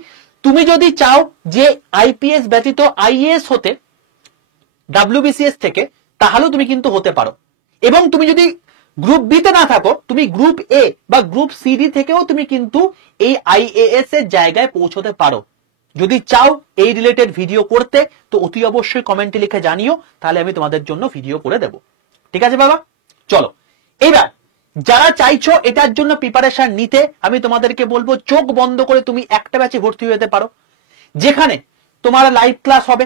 তুমি যদি চাও যে আইপিএস ব্যতীত আইএএস হতে ডাব্লিউবিসিএস থেকে, তাহলেও তুমি কিন্তু হতে পারো। এবং তুমি যদি গ্রুপ বি তে না থাকো, তুমি গ্রুপ এ বা গ্রুপ সিডি থেকেও তুমি কিন্তু এই আইএএস এর জায়গায় পৌঁছতে পারো। যদি চাও এই রিলেটেড ভিডিও করতে তো অতি অবশ্যই কমেন্টে লিখে জানিও, তাহলে আমি তোমাদের জন্য ভিডিও করে দেব। ঠিক আছে বাবা? চলো এবার যারা চাইছো এটার জন্য প্রিপারেশন নিতে, আমি তোমাদেরকে বলবো চোখ বন্ধ করে তুমি একটা ব্যাচে ভর্তি হয়ে যেতে পারো, যেখানে তোমার লাইভ ক্লাস হবে,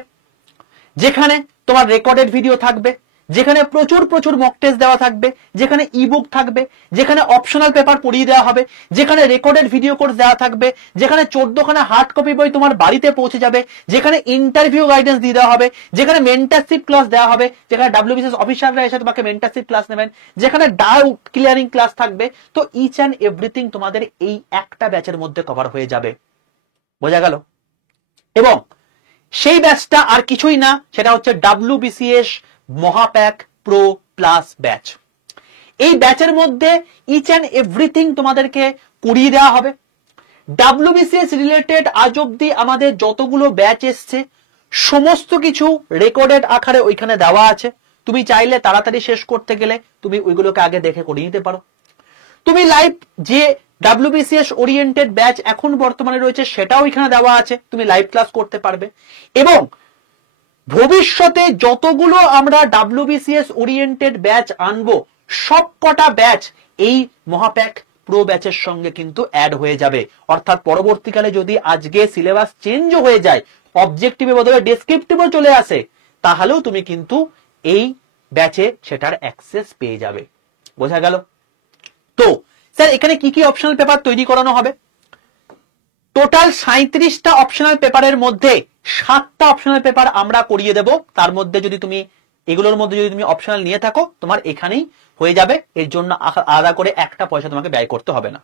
যেখানে তোমার রেকর্ডেড ভিডিও থাকবে, যেখানে প্রচুর প্রচুর মক টেস্ট দেওয়া থাকবে, যেখানে ইবুক থাকবে, যেখানে অপশনাল পেপার পড়িয়ে দেওয়া হবে, যেখানে রেকর্ডেড ভিডিও কোর্স দেওয়া থাকবে, যেখানে 14খানা হার্ড কপি বই তোমার বাড়িতে পৌঁছে যাবে, যেখানে ইন্টারভিউ গাইডেন্স দিয়ে দেওয়া হবে, যেখানে মেন্টারশিপ ক্লাস দেওয়া হবে, যেখানে ডাব্লিউবিসিএস অফিসাররা এসে তোমাকে মেন্টারশিপ ক্লাস নেবেন, যেখানে ডাউট ক্লিয়ারিং ক্লাস থাকবে। তো ইচ অ্যান্ড এভরিথিং তোমাদের এই একটা ব্যাচের মধ্যে কভার হয়ে যাবে। বোঝা গেল? এবং সেই ব্যাচটা আর কিছুই না, সেটা হচ্ছে ডাব্লিউবিসিএস মহাপ্যাক প্রো প্লাস ব্যাচ। এই ব্যাচের মধ্যে ইচ অ্যান্ড এভরিথিং তোমাদেরকে করিয়ে দেওয়া হবে। ডাব্লিউবিসিএস রিলেটেড আজ অব্দি আমাদের যতগুলো ব্যাচ এসছে সমস্ত কিছু রেকর্ডেড আকারে ওইখানে দেওয়া আছে। তুমি চাইলে তাড়াতাড়ি শেষ করতে গেলে তুমি ওইগুলোকে আগে দেখে করিয়ে নিতে পারো। তুমি লাইভ যে ডাব্লিউবিসিএস ওরিয়েন্টেড ব্যাচ এখন বর্তমানে রয়েছে সেটাও এখানে দেওয়া আছে, তুমি লাইভ ক্লাস করতে পারবে। এবং ভবিষ্যতে যতগুলো আমরা ডাব্লিউবিসিএস ওরিয়েন্টেড ব্যাচ আনবো সব কটা ব্যাচ এই মহাপ্যাক প্রো ব্যাচের সঙ্গে কিন্তু অ্যাড হয়ে যাবে। অর্থাৎ পরবর্তীকালে যদি আজকে সিলেবাস চেঞ্জ হয়ে যায়, অবজেক্টিভের বদলে ডেসক্রিপটিভও চলে আসে, তাহলেও তুমি কিন্তু এই ব্যাচে সেটার অ্যাক্সেস পেয়ে যাবে। বোঝা গেল? তো স্যার এখানে কি কি অপশনাল পেপার তৈরি করানো হবে? টোটাল 37টা অপশনাল পেপারের মধ্যে 7টা অপশনাল পেপার আমরা করিয়ে দেব। তার মধ্যে যদি তুমি এগুলোর মধ্যে যদি তুমি অপশনাল নিয়ে থাকো তোমার এখানেই হয়ে যাবে, এর জন্য আলাদা করে একটা পয়সা তোমাকে ব্যয় করতে হবে না।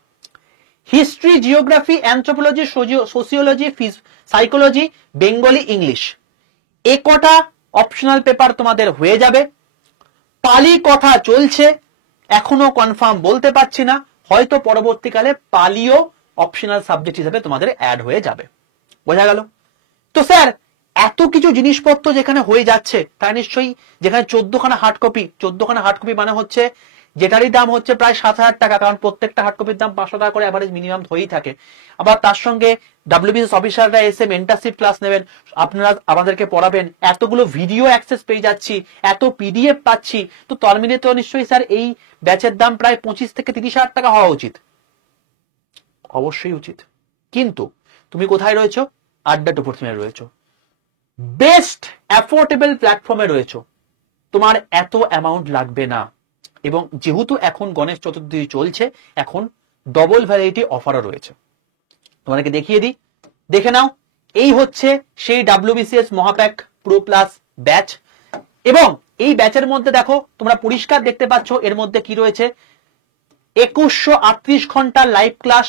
History, geography, anthropology, sociology, psychology, Bengali, English, এ কটা অপশনাল পেপার তোমাদের হয়ে যাবে। পালি কথা চলছে, এখনো কনফার্ম বলতে পারছি না, হয়তো পরবর্তীকালে পালিও অপশনাল সাবজেক্ট হিসেবে তোমাদের অ্যাড হয়ে যাবে। বোঝা গেল? তো স্যার এত কিছু জিনিসপত্র যেখানে হয়ে যাচ্ছে তাই নিশ্চয়ই যেখানে 14খানা হার্ড কপি, 14খানা হার্ড কপি মানে হচ্ছে যেটারই দাম হচ্ছে প্রায় 7,000 টাকা, কারণ প্রত্যেকটা হার্ড কপির দাম 500 টাকা করে অ্যাভারেজ মিনিমাম হয়েই থাকে। আবার তার সঙ্গে ডাব্লিউবিসিএস অফিসাররা এসে মেন্টারশিপ ক্লাস নেবেন, আপনারা আমাদেরকে পড়াবেন, এতগুলো ভিডিও অ্যাক্সেস পেয়ে যাচ্ছি, এত পিডিএফ পাচ্ছি, তো তার মিলে তো নিশ্চয়ই স্যার এই ব্যাচের দাম প্রায় 25 থেকে 30,000 টাকা হওয়া উচিত। অবশ্যই উচিত, কিন্তু তুমি কোথায় রয়েছো? আড্ডা 247 রয়েছো, বেস্ট অ্যাফোর্ডেবল প্ল্যাটফর্মে রয়েছো, তোমার এত অ্যামাউন্ট লাগবে না। এবং যেহেতু এখন গণেশ চতুর্থী চলছে, এখন ডবল ভ্যারাইটি অফারও রয়েছে, তোমাদেরকে দেখিয়ে দিই, দেখে নাও। এই হচ্ছে সেই ডাব্লিউবিসিএস মহাপ্যাক প্রো প্লাস ব্যাচ। এবং এই ব্যাচের মধ্যে দেখো তোমরা পরিষ্কার দেখতে পাচ্ছ এর মধ্যে কি রয়েছে। 2138 ঘন্টার লাইভ ক্লাস,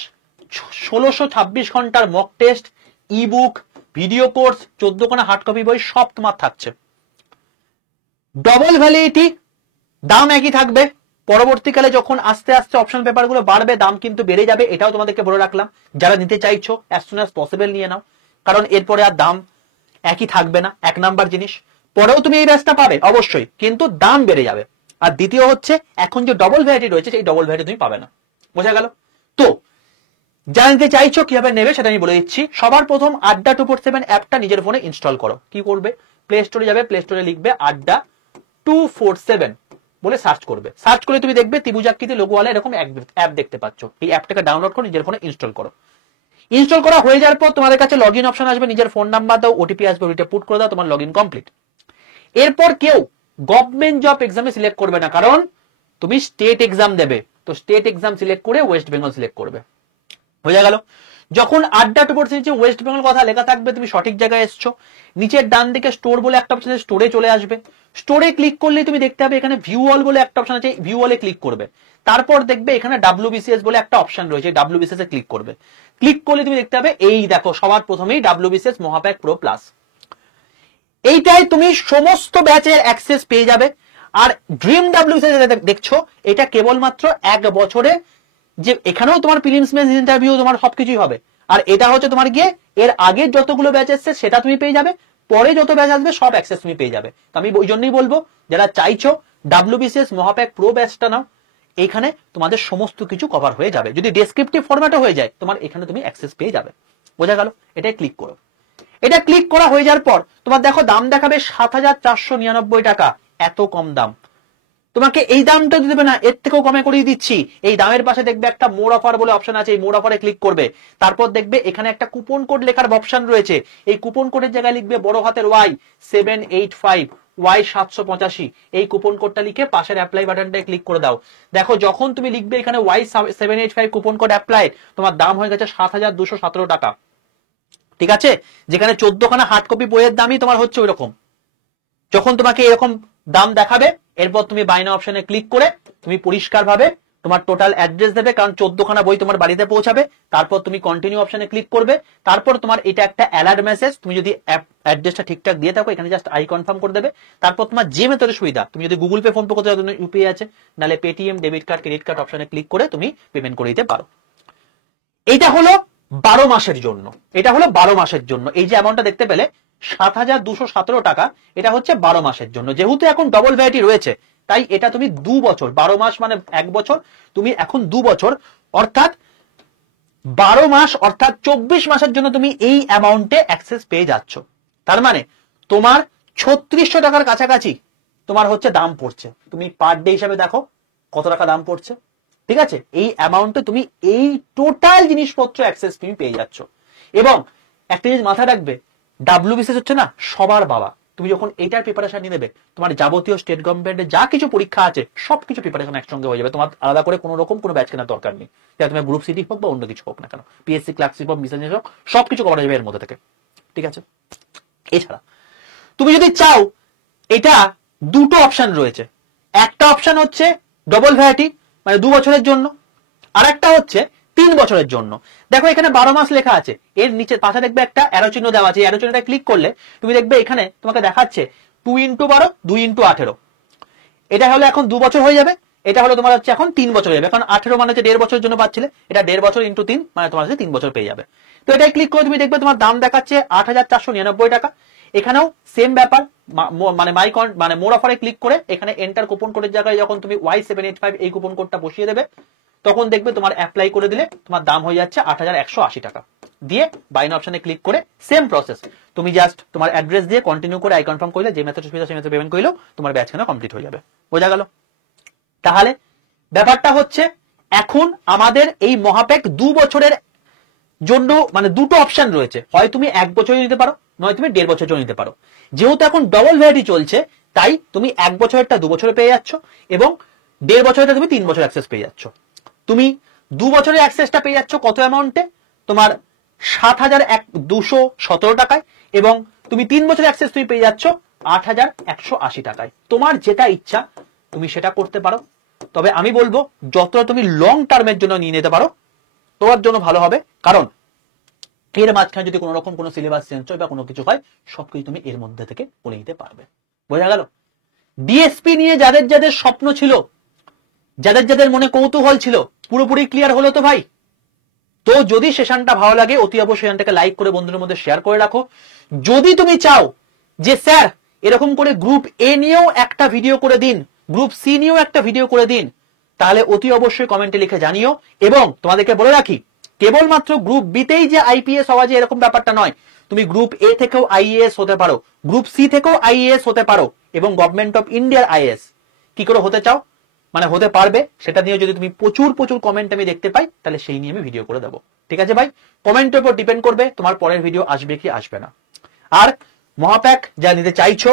1626 ঘন্টার mock test, ebook, video course, 14খানা হার্ড কপি বই সব তোমার থাকছে। ডবল ভ্যালিডিটি, দাম একই থাকবে। পরবর্তীকালে যখন আস্তে আস্তে অপশন পেপারগুলো বাড়বে দাম কিন্তু বেড়ে যাবে, এটাও তোমাদেরকে বলে রাখলাম। যারা নিতে চাইছো অ্যাজ সুন অ্যাজ পসিবল নিয়ে নাও, কারণ এরপরে আর দাম একই থাকবে না। এক নাম্বার জিনিস, পরেও তুমি এই ব্যাচটা পাবে অবশ্যই, কিন্তু দাম বেড়ে যাবে। আর দ্বিতীয় হচ্ছে এখন যে ডবল ভ্যারাইটি রয়েছে সেই ডবল ভ্যারাইটি তুমি পাবে না। বোঝা গেল? তো জানতে চাইছো কিভাবে নেবে সেটা আমি বলে দিচ্ছি। সবার প্রথম আড্ডা 247 অ্যাপটা নিজের ফোনে ইনস্টল করো। কি করবে? প্লে স্টোরে যাবে, প্লে স্টোরে লিখবে আড্ডা 247 বলে সার্চ করবে। সার্চ করে তুমি দেখবে ত্রিভুজাকৃতি লোগোওয়ালা এরকম অ্যাপ দেখতে পাচ্ছ। এই অ্যাপটাকে ডাউনলোড করে নিজের ফোনে ইনস্টল করো। ইনস্টল করা হয়ে যাওয়ার পর তোমাদের কাছে লগইন অপশন আসবে, নিজের ফোন নাম্বার দাও, ওটিপি আসবে, ওইটা পুট করে দাও, তোমার লগইন কমপ্লিট। এরপর কেউ গভর্নমেন্ট জব এক্সামে সিলেক্ট করবে না, কারণ তুমি স্টেট এক্সাম দেবে। তো স্টেট এক্সাম সিলেক্ট করে ওয়েস্ট বেঙ্গল সিলেক্ট করবে। বোঝা গেল? যখন আড্ডা 247 নিচে ওয়েস্ট বেঙ্গল কথা লেখা থাকবে তুমি সঠিক জায়গায় এসছো। নিচের ডান দিকে স্টোর বলে একটা অপশন আছে, স্টোরে চলে আসবে। স্টোরে ক্লিক করলে তুমি দেখতে পাবে এখানে ভিউ অল বলে একটা অপশন আছে, ভিউ অলে ক্লিক করবে। তারপর দেখবে এখানে ডাব্লিউবিসিএস বলে একটা অপশন রয়েছে, ডাব্লিউবিসিএস এ ক্লিক করবে। ক্লিক করলে তুমি দেখতে পাবে এই দেখো সবার প্রথমেই ডাব্লিউবিসিএস মহাপ্যাক প্রো প্লাস। এইটাই তুমি সমস্ত ব্যাচের অ্যাক্সেস পেয়ে যাবে। আর ড্রিম ডাব্লিউবিসিএস দেখছো এটা কেবলমাত্র 1 বছরে, যে এখানেও তোমার প্রিলিমস মেন্স ইন্টারভিউ তোমার সবকিছুই হবে। আর এটা হচ্ছে তোমার গিয়ে এর আগের যতগুলো ব্যাচ এসছে সেটা তুমি পেয়ে যাবে, পরে যত ব্যাচ আসবে সব অ্যাক্সেস তুমি পেয়ে যাবে। তো আমি ওই জন্যই বলবো যারা চাইছো ডাব্লিউবিসিএস মহাপ্যাক প্রো ব্যাচটা নাও, এইখানে তোমাদের সমস্ত কিছু কভার হয়ে যাবে। যদি ডেসক্রিপটিভ ফরম্যাটে হয়ে যায় তোমার এখানে তুমি অ্যাক্সেস পেয়ে যাবে। বোঝা গেল? এটাই ক্লিক করো। এটা ক্লিক করা হয়ে যাওয়ার পর তোমার দেখো দাম দেখাবে 7,499 টাকা। এত কম দাম, তোমাকে এই দামটা দেবে না, এর থেকেও কমে করিয়ে দিচ্ছি। এই দামের পাশে দেখবে একটা মোর অফার বলে অপশন আছে, এই মোর অফারে ক্লিক করবে। তারপর দেখবে এখানে একটা কুপন কোড লেখার অপশন রয়েছে, এই কুপন কোডের জায়গায় লিখবে বড় হাতের Y 785 Y785 এই কুপন কোডটা লিখে পাশের অ্যাপ্লাই বাটনটায় ক্লিক করে দাও। দেখো যখন তুমি লিখবে এখানে Y785 কুপন কোড অ্যাপ্লাই, তোমার দাম হয়ে গেছে 7,217 টাকা। ঠিক আছে, যেখানে 14খানা হার্ড কপি বইয়ের দামই তোমার হচ্ছে ওই রকম। যখন তোমাকে এরকম দাম দেখাবে, এরপর তুমি বাই নাও অপশনে ক্লিক করে তুমি পরিষ্কার ভাবে তোমার টোটাল অ্যাড্রেস দেবে, কারণ 14খানা বই তোমার বাড়িতে পৌঁছাবে। তারপর তুমি কন্টিনিউ অপশনে ক্লিক করবে। তারপর তোমার এটা একটা অ্যালার্ট মেসেজ, তুমি যদি অ্যাড্রেসটা ঠিকঠাক দিয়ে থাকো এখানে জাস্ট আই কনফার্ম করে দেবে। তারপর তোমার যে মেথডের সুবিধা, তুমি যদি গুগল পে, ফোন পে করতে ইউপিআই আছে, নাহলে Paytm, debit card, credit card অপশনে ক্লিক করে তুমি পেমেন্ট করে দিতে পারো। এইটা হলো 12 মাসের জন্য। এটা হলো 12 মাসের জন্য। এই যে অ্যামাউন্টটা দেখতে পেলে 7,217 টাকা, এটা হচ্ছে 12 মাসের জন্য। যেহেতু এখন ডবল ভ্যারাইটি রয়েছে, তাই এটা তুমি 2 বছর, 12 মাস মানে 1 বছর, তুমি এখন 2 বছর অর্থাৎ 12 মাস অর্থাৎ 24 মাসের জন্য তুমি এই অ্যামাউন্টে অ্যাক্সেস পেয়ে যাচ্ছ। তার মানে তোমার 3600 টাকার কাছাকাছি তোমার হচ্ছে দাম পড়ছে। তুমি পার ডে হিসাবে দেখো কত টাকা দাম পড়ছে। ঠিক আছে, এই অ্যামাউন্টে তুমি এই টোটাল জিনিসপত্র অ্যাক্সেস তুমি পেয়ে যাচ্ছ। এবং একটা জিনিস মাথায় রাখবে, WBCS হচ্ছে না সবার বাবা। তুমি যখন এটার প্রিপারেশন নিয়ে নেবে, তোমার যাবতীয় স্টেট গভর্নমেন্টের যা কিছু পরীক্ষা আছে সবকিছু প্রিপারেশন একসঙ্গে হয়ে যাবে। তোমার আলাদা করে কোনো রকম কোনো ব্যাচ কেনার দরকার নেই। তোমার গ্রুপ সিটি হোক বা অন্য কিছু হোক না কেন, পিএসসি ক্লার্কশিপ হোক, মিশন হোক, সবকিছু করা যাবে এর মধ্যে থেকে। ঠিক আছে, এছাড়া তুমি যদি চাও, এটা দুটো অপশন রয়েছে। একটা অপশন হচ্ছে ডবল ভ্যারাইটি, মানে 2 বছরের জন্য, আর একটা হচ্ছে 3 বছরের জন্য। দেখো এখানে 12 মাস লেখা আছে, এর নিচে পাশে দেখবে একটা অ্যারো চিহ্ন দেওয়া আছে। অ্যারো চিহ্নটা ক্লিক করলে তুমি দেখবে এখানে তোমাকে দেখাচ্ছে 2x12, 2x18। এটা হলো এখন 2 বছর হয়ে যাবে। এটা হলো তোমার হচ্ছে এখন 3 বছর হয়ে যাবে, কারণ 18 মানে হচ্ছে 1.5 বছরের জন্য পাচ্ছিলে, এটা 1.5 বছর ইন্টু 3 মানে তোমার হচ্ছে 3 বছর পেয়ে যাবে। তো এটাই ক্লিক করে তুমি দেখবে তোমার দাম দেখাচ্ছে 8,499 টাকা। এখানেও সেম ব্যাপার, মানে মানে মোর অফারে ক্লিক করে এখানে এন্টার কুপন কোডের জায়গায় যখন তুমি Y785 এই কুপন কোডটা বসিয়ে দেবে, তখন দেখবে তোমার অ্যাপ্লাই করে দিলে তোমার দাম হয়ে যাচ্ছে 8,180 টাকা। দিয়ে বাই নাও অপশনে ক্লিক করে সেম প্রসেস, তুমি জাস্ট তোমার অ্যাড্রেস দিয়ে কন্টিনিউ করে আই কনফার্ম করলে, যে মেথড সুবিধা সেই মেথড পেমেন্ট করলেও তোমার ব্যাচ কেনা কমপ্লিট হয়ে যাবে। বোঝা গেল? তাহলে ব্যাপারটা হচ্ছে এখন আমাদের এই মহাপ্যাক 2 বছরের জন্য মানে দুটো অপশন রয়েছে, হয় তুমি 1 বছরে নিতে পারো, নয় তুমি 1.5 বছরের জন্য নিতে পারো। যেহেতু এখন ডবল ভ্যারাইটি চলছে, তাই তুমি 1 বছরেরটা 2 বছরে পেয়ে যাচ্ছ এবং 1.5 বছরেরটা তুমি 3 বছর অ্যাক্সেস পেয়ে যাচ্ছ। তুমি 2 বছরের অ্যাক্সেসটা পেয়ে যাচ্ছ কত অ্যামাউন্টে? তোমার 7,217 টাকায়, এবং তুমি 3 বছরের অ্যাক্সেস তুমি পেয়ে যাচ্ছ 8,180 টাকায়। তোমার যেটা ইচ্ছা তুমি সেটা করতে পারো। তবে আমি বলবো যতটা তুমি লং টার্মের জন্য নিয়ে নিতে পারো তোমার জন্য ভালো হবে, কারণ এর মাঝখানে যদি কোনো রকম কোনো সিলেবাস চেঞ্জ হয় বা কোনো কিছু হয়, সবকিছু তুমি এর মধ্যে থেকে করে নিতে পারবে। বোঝা গেল? ডিএসপি নিয়ে যাদের যাদের স্বপ্ন ছিল, যাদের যাদের মনে কৌতূহল ছিল, পুরোপুরি ক্লিয়ার হলো তো ভাই? তো যদি সেশনটা ভালো লাগে অতি অবশ্যই সেশনটাকে লাইক করে বন্ধুদের মধ্যে শেয়ার করে রাখো। যদি তুমি চাও যে স্যার এরকম করে গ্রুপ এ নিয়েও একটা ভিডিও করে দিন, গ্রুপ সি নিয়েও একটা ভিডিও করে দিন, তাহলে অতি অবশ্যই কমেন্টে লিখে জানিও। এবং তোমাদেরকে বলে রাখি, কেবলমাত্র গ্রুপ বিতেই যে আইপিএস হওয়া যে এরকম ব্যাপারটা নয়, তুমি গ্রুপ এ থেকেও আইএএস হতে পারো, গ্রুপ সি থেকেও আইএএস হতে পারো, এবং গভর্নমেন্ট অফ ইন্ডিয়ার আইএএস কি করে হতে চাও মানে হতে পারবে, সেটা নিয়ে যদি তুমি প্রচুর প্রচুর কমেন্ট আমি দেখতে পাই, তাহলে সেই নিয়ে আমি ভিডিও করে দেবো। ঠিক আছে ভাই? কমেন্টের উপর ডিপেন্ড করবে তোমার পরের ভিডিও আসবে কি আসবে না। আর মহাপ্যাক যা নিতে চাইছো,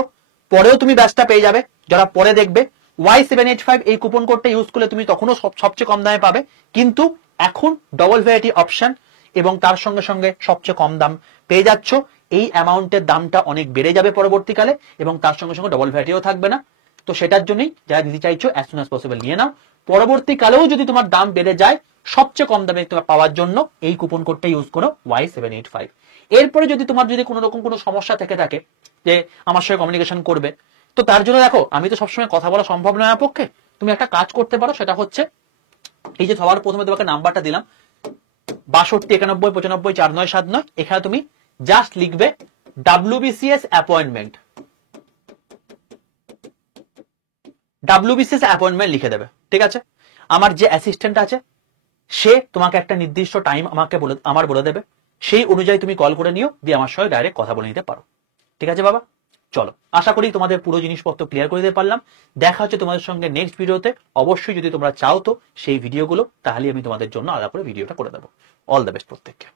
পরেও তুমি ব্যাচটা পেয়ে যাবে। যারা পরে দেখবে Y785 এই কুপন কোডটা ইউজ করলে তুমি তখনও সবচেয়ে কম দামে পাবে, কিন্তু এখন ডবল ভ্যারাইটি অপশন এবং তার সঙ্গে সঙ্গে সবচেয়ে কম দাম পেয়ে যাচ্ছ। এই অ্যামাউন্টের দামটা অনেক বেড়ে যাবে পরবর্তীকালে, এবং তার সঙ্গে সঙ্গে ডবল ভ্যারাইটিও থাকবে না। তো সেটার জন্যই যারা নিতে চাইছো অ্যাজ সুন অ্যাজ পসিবল নিয়ে নাও। পরবর্তীকালেও যদি তোমার দাম বেড়ে যায়, সবচেয়ে কম দামে তোমার পাওয়ার জন্য এই কুপন কোডটা ইউজ করো Y785। এরপরে যদি তোমার যদি কোনো রকম কোনো সমস্যা থেকে থাকে যে আমার সঙ্গে কমিউনিকেশন করবে, তো তার জন্য দেখো আমি তো সবসময় কথা বলা সম্ভব নয় আমার পক্ষে, তুমি একটা কাজ করতে পারো, সেটা হচ্ছে এই যে সবার প্রথমে তোমাকে নাম্বারটা দিলাম 62 91 95 4979, এখানে তুমি জাস্ট লিখবে WBCS অ্যাপয়েন্টমেন্ট, WBCS অ্যাপয়েন্টমেন্ট লিখে দেবে। ঠিক আছে? আমার যে অ্যাসিস্ট্যান্ট আছে সে তোমাকে একটা নির্দিষ্ট টাইম আমাকে বলে দেবে, সেই অনুযায়ী তুমি কল করে নিও, দিয়ে আমার সঙ্গে ডাইরেক্ট কথা বলে নিতে পারো। ঠিক আছে বাবা? চলো, আশা করি তোমাদের পুরো জিনিসপত্র ক্লিয়ার করে দিতে পারলাম। দেখা হচ্ছে তোমাদের সঙ্গে নেক্সট ভিডিওতে। অবশ্যই যদি তোমরা চাও তো সেই ভিডিওগুলো, তাহলে আমি তোমাদের জন্য আলাদা করে ভিডিওটা করে দেবো। অল দ্য বেস্ট প্রত্যেককে।